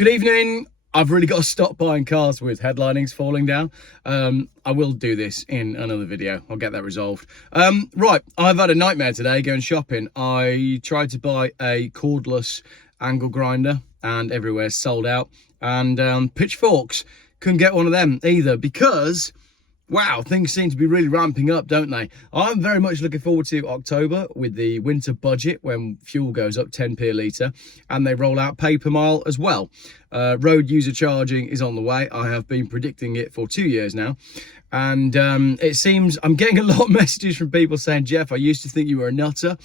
Good evening. I've really got to stop buying cars with headlinings falling down. I will do this in another video. I'll get that resolved. Right, I've had a nightmare today going shopping. I tried to buy a cordless angle grinder and everywhere's sold out. And pitchforks, couldn't get one of them either because, wow, things seem to be really ramping up, don't they? I'm very much looking forward to October with the winter budget when fuel goes up 10p a litre and they roll out pay per mile as well. Road user charging is on the way. I have been predicting it for 2 years now. And it seems I'm getting a lot of messages from people saying, Geoff, I used to think you were a nutter,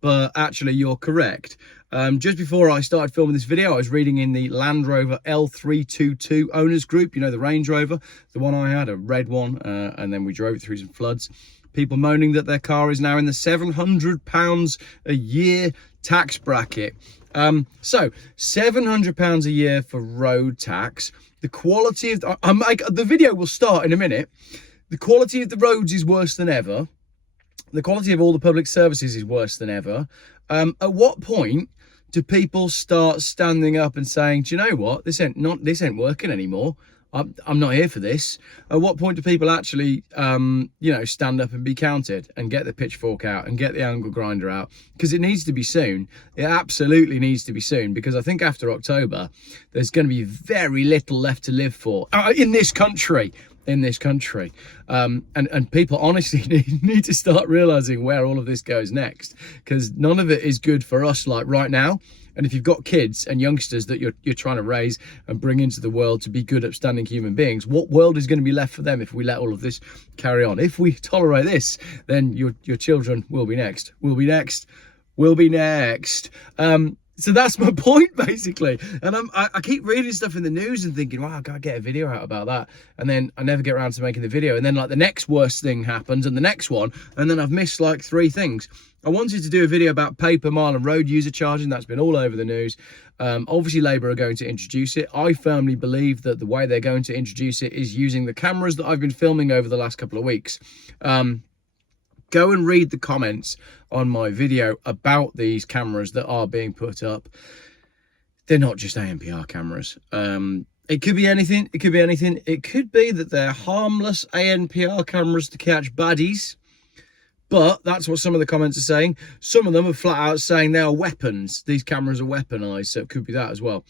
but actually you're correct. Just before I started filming this video, I was reading in the Land Rover L322 owners group, you know, the Range Rover, the one I had, a red one, and then we drove it through some floods. People moaning that their car is now in the £700 a year tax bracket. So £700 a year for road tax. The quality of the video will start in a minute. The quality of the roads is worse than ever. The quality of all the public services is worse than ever. At what point do people start standing up and saying, do you know what, this ain't working anymore? I'm not here for this. At what point do people actually, stand up and be counted and get the pitchfork out and get the angle grinder out? Because it needs to be soon. It absolutely needs to be soon, because I think after October, there's going to be very little left to live for in this country. And people honestly need to start realizing where all of this goes next, because none of it is good for us like right now. And if you've got kids and youngsters that you're trying to raise and bring into the world to be good, upstanding human beings, what world is going to be left for them if we let all of this carry on? If we tolerate this, then your children will be next. So that's my point, basically. And I keep reading stuff in the news and thinking, wow, I gotta get a video out about that. And then I never get around to making the video. And then like the next worst thing happens and the next one. And then I've missed like 3 things. I wanted to do a video about pay per mile and road user charging. That's been all over the news. Obviously, Labour are going to introduce it. I firmly believe that the way they're going to introduce it is using the cameras that I've been filming over the last couple of weeks. Go and read the comments on my video about these cameras that are being put up. They're not just ANPR cameras. It could be anything. It could be anything. It could be that they're harmless ANPR cameras to catch baddies. But that's what some of the comments are saying. Some of them are flat out saying they are weapons. These cameras are weaponized, so it could be that as well.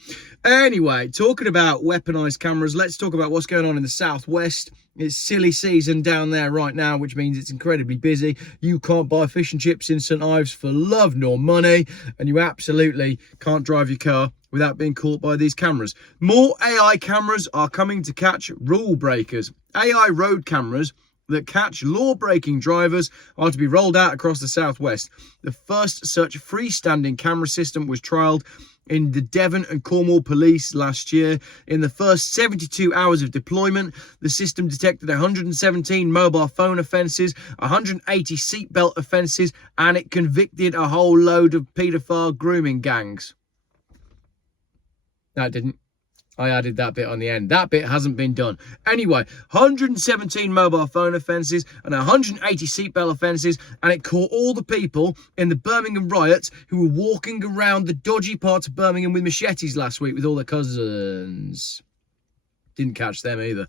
Anyway, talking about weaponized cameras, let's talk about what's going on in the southwest. It's silly season down there right now, which means it's incredibly busy. You can't buy fish and chips in St Ives for love nor money, and you absolutely can't drive your car without being caught by these cameras. More AI cameras are coming to catch rule breakers. AI road cameras that catch law-breaking drivers are to be rolled out across the southwest. The first such freestanding camera system was trialled in the Devon and Cornwall police last year. In the first 72 hours of deployment, the system detected 117 mobile phone offences, 180 seatbelt offences, and it convicted a whole load of paedophile grooming gangs. No, it didn't. I added that bit on the end. That bit hasn't been done. Anyway, 117 mobile phone offences and 180 seatbelt offences, and it caught all the people in the Birmingham riots who were walking around the dodgy parts of Birmingham with machetes last week with all their cousins. Didn't catch them either.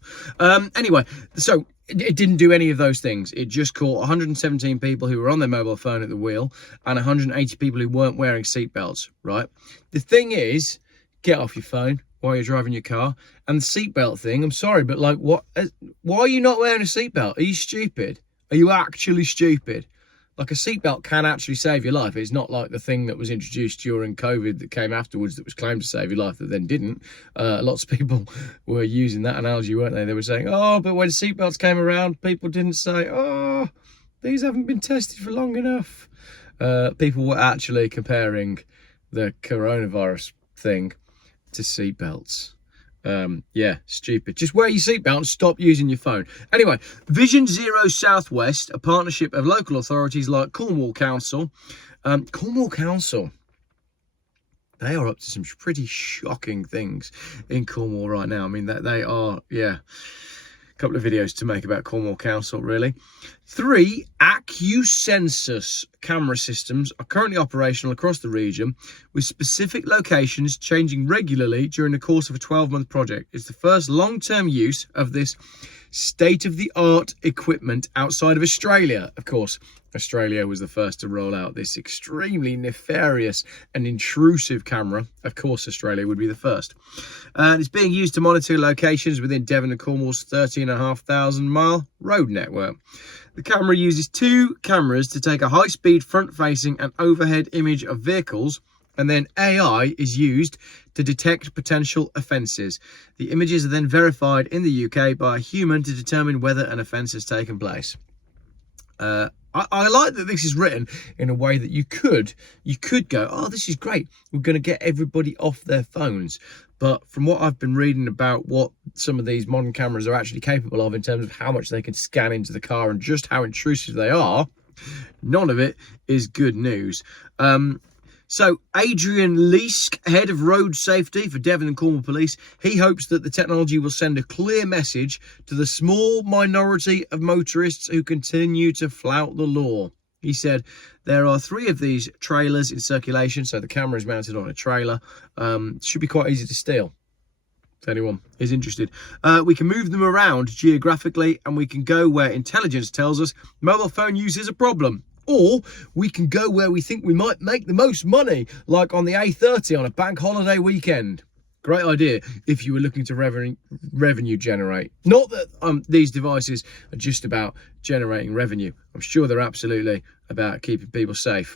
Anyway, so it didn't do any of those things. It just caught 117 people who were on their mobile phone at the wheel and 180 people who weren't wearing seatbelts, right? The thing is, get off your phone while you're driving your car. And the seatbelt thing, I'm sorry, but like, why are you not wearing a seatbelt? Are you stupid? Are you actually stupid? Like, a seatbelt can actually save your life. It's not like the thing that was introduced during COVID that came afterwards that was claimed to save your life that then didn't. Lots of people were using that analogy, weren't they? They were saying, oh, but when seatbelts came around, people didn't say, oh, these haven't been tested for long enough. People were actually comparing the coronavirus thing to seatbelts. Yeah, stupid. Just wear your seatbelt and stop using your phone. Anyway, Vision Zero Southwest, a partnership of local authorities like Cornwall Council. Cornwall Council, they are up to some pretty shocking things in Cornwall right now. I mean, they are, yeah. A couple of videos to make about Cornwall Council, really. 3 AccuSensus camera systems are currently operational across the region, with specific locations changing regularly during the course of a 12-month project. It's the first long-term use of this state-of-the-art equipment outside of Australia. Of course, Australia was the first to roll out this extremely nefarious and intrusive camera. Of course, Australia would be the first. And it's being used to monitor locations within Devon and Cornwall's 13,500-mile road network. The camera uses 2 cameras to take a high-speed front-facing and overhead image of vehicles, and then AI is used to detect potential offences. The images are then verified in the UK by a human to determine whether an offence has taken place. I like that this is written in a way that you could go, oh, this is great, we're going to get everybody off their phones. But from what I've been reading about what some of these modern cameras are actually capable of in terms of how much they can scan into the car and just how intrusive they are, none of it is good news. So Adrian Leask, head of road safety for Devon and Cornwall Police, he hopes that the technology will send a clear message to the small minority of motorists who continue to flout the law. He said, there are 3 of these trailers in circulation, so the camera is mounted on a trailer. Should be quite easy to steal, if anyone is interested. We can move them around geographically, and we can go where intelligence tells us mobile phone use is a problem. Or we can go where we think we might make the most money, like on the A30 on a bank holiday weekend. Great idea if you were looking to revenue generate. Not that these devices are just about generating revenue. I'm sure they're absolutely about keeping people safe.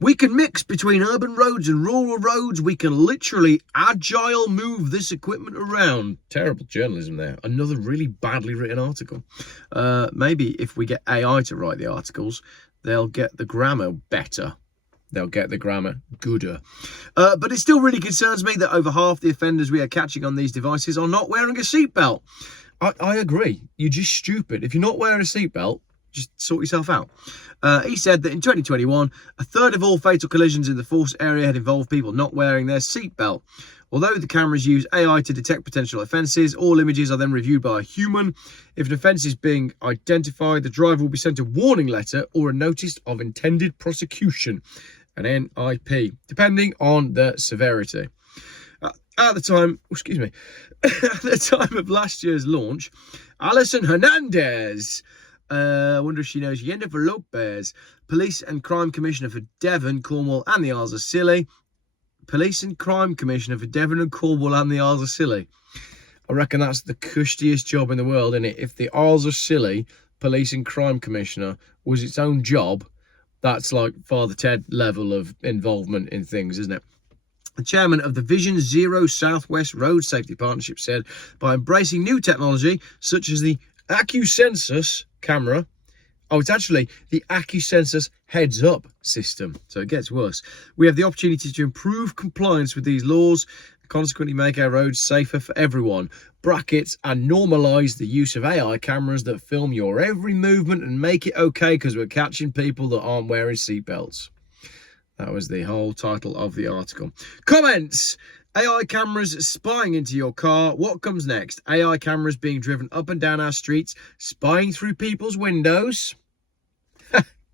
We can mix between urban roads and rural roads. We can literally agile move this equipment around. Terrible journalism there. Another really badly written article. Maybe if we get AI to write the articles, they'll get the grammar better. They'll get the grammar gooder. But it still really concerns me that over half the offenders we are catching on these devices are not wearing a seatbelt. I agree. You're just stupid. If you're not wearing a seatbelt, just sort yourself out. He said that in 2021, a third of all fatal collisions in the force area had involved people not wearing their seatbelt. Although the cameras use AI to detect potential offences, all images are then reviewed by a human. If an offence is being identified, the driver will be sent a warning letter or a notice of intended prosecution, an NIP, depending on the severity. At the time of last year's launch, Alison Hernandez, I wonder if she knows Jennifer Lopez, Police and Crime Commissioner for Devon, Cornwall and the Isles of Scilly. Police and Crime Commissioner for Devon and Cornwall and the Isles of Scilly. I reckon that's the cushtiest job in the world, isn't it? If the Isles of Scilly Police and Crime Commissioner was its own job, that's like Father Ted level of involvement in things, isn't it? The chairman of the Vision Zero Southwest Road Safety Partnership said, by embracing new technology such as the AccuSensus camera, it's actually the AccuSensus heads-up system, so it gets worse. We have the opportunity to improve compliance with these laws, and consequently make our roads safer for everyone. Brackets, and normalise the use of AI cameras that film your every movement and make it okay because we're catching people that aren't wearing seatbelts. That was the whole title of the article. Comments. AI cameras spying into your car. What comes next? AI cameras being driven up and down our streets, spying through people's windows.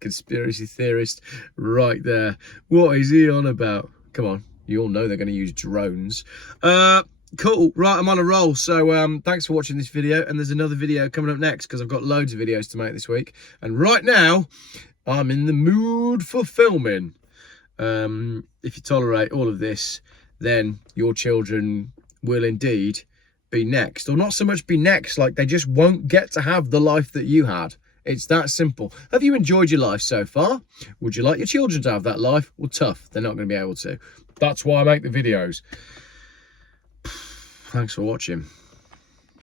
Conspiracy theorist right there. What is he on about? Come on, you all know they're going to use drones. Cool, right, I'm on a roll. So thanks for watching this video, and there's another video coming up next because I've got loads of videos to make this week. And right now, I'm in the mood for filming. If you tolerate all of this, then your children will indeed be next. Or not so much be next, like they just won't get to have the life that you had. It's that simple. Have you enjoyed your life so far? Would you like your children to have that life? Well, tough. They're not going to be able to. That's why I make the videos. Thanks for watching.